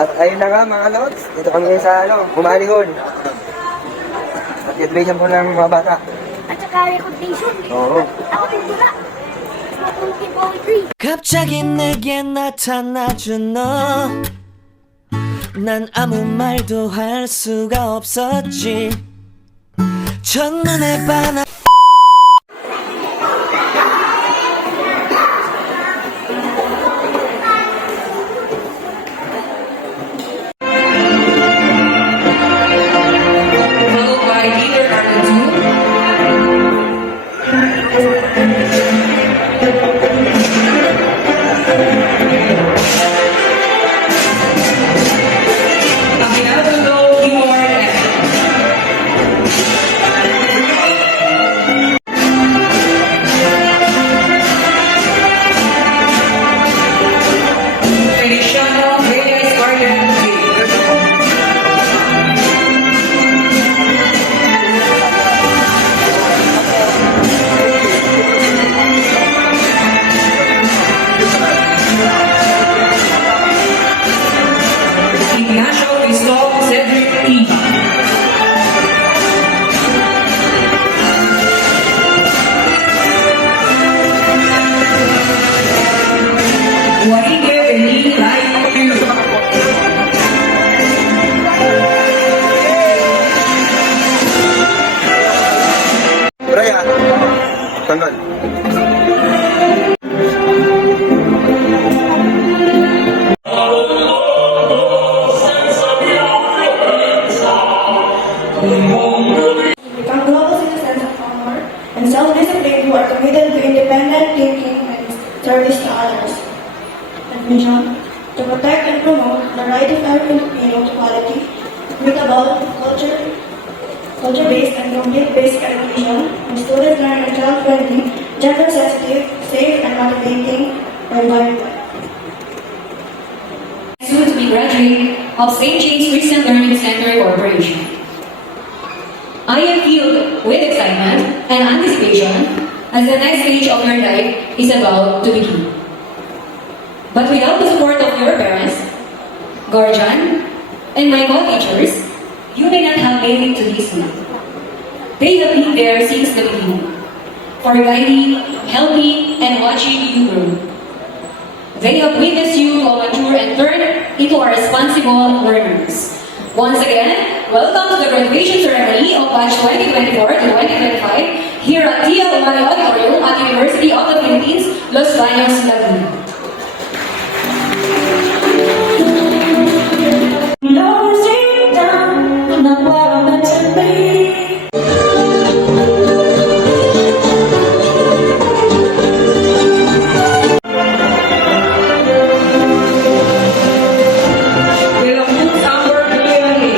At ayun na nga mga lods, dito kami ngayon sa Humalihon. At graduation po ng mga bata. At saka recognition. Oo. Ako din pula. Smoking poetry. 갑자기 내게 나타나준 너. 난 아무 말도 할 수가 없었지. 첫눈에 반한 followed by Leader Arnold 2. Abinado Keyword F. Feliciano Reyes Garden Ignacio Cristobal Cedric E. Juanike Beni Lai Q. Raya, tanggal. Become global citizens of honor and self-discipline who are committed to independent thinking and service to others. And mission to protect and promote the right of every Filipino to quality, equitable, culture-based and complete basic education, and students learn a child-friendly, gender-sensitive, safe and motivating environment. Soon to be graduate of St. James Christian Learning Center Corporation. I am filled with excitement and anticipation as the next stage of your life is about to begin. But without the support of your parents, guardian, and my co-teachers, you may not have made it to this point. They have been there since the beginning, for guiding, helping, and watching you grow. They have witnessed you to mature and turn into our responsible learners. Once again, welcome to the graduation ceremony of batch 2024 to 2025 here at Tia Umali Auditorium at University of the Philippines, Los Baños, Laguna. No, sit down, I'm not where I'm meant to be. Welcome to our community.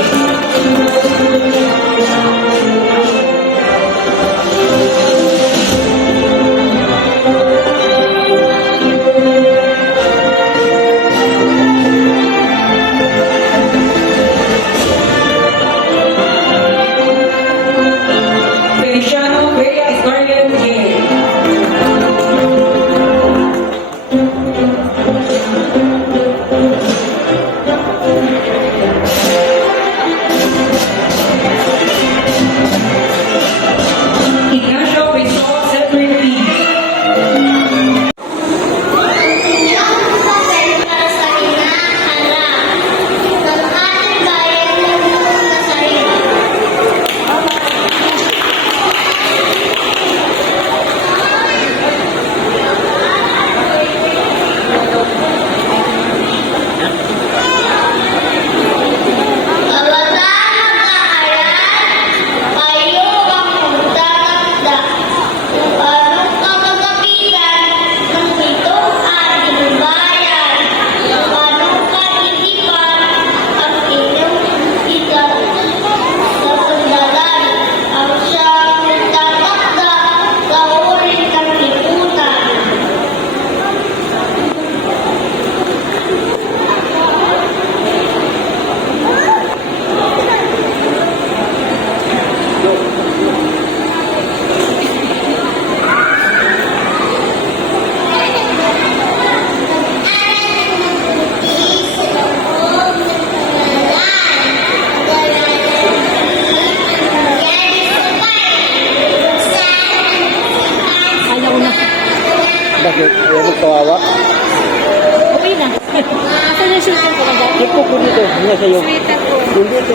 Iko ko dito. Hindi sa'yo. Sweater ko. Hindi ito.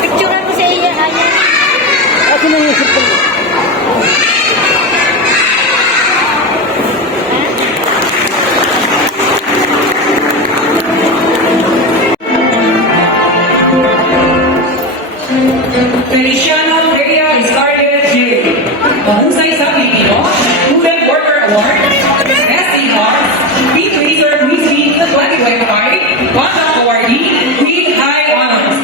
Picturean ko sa iya, ayan. Ako na yung isip ko. Feliciano Rhea Iscardia J. Mahusay sa Pilipino, Student Worker Award, Best in Arts, Queen Razor Miss Week 2025, Conduct Awardee, Queen High Honors.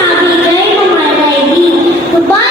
sabi kay Mama Riley. Goodbye,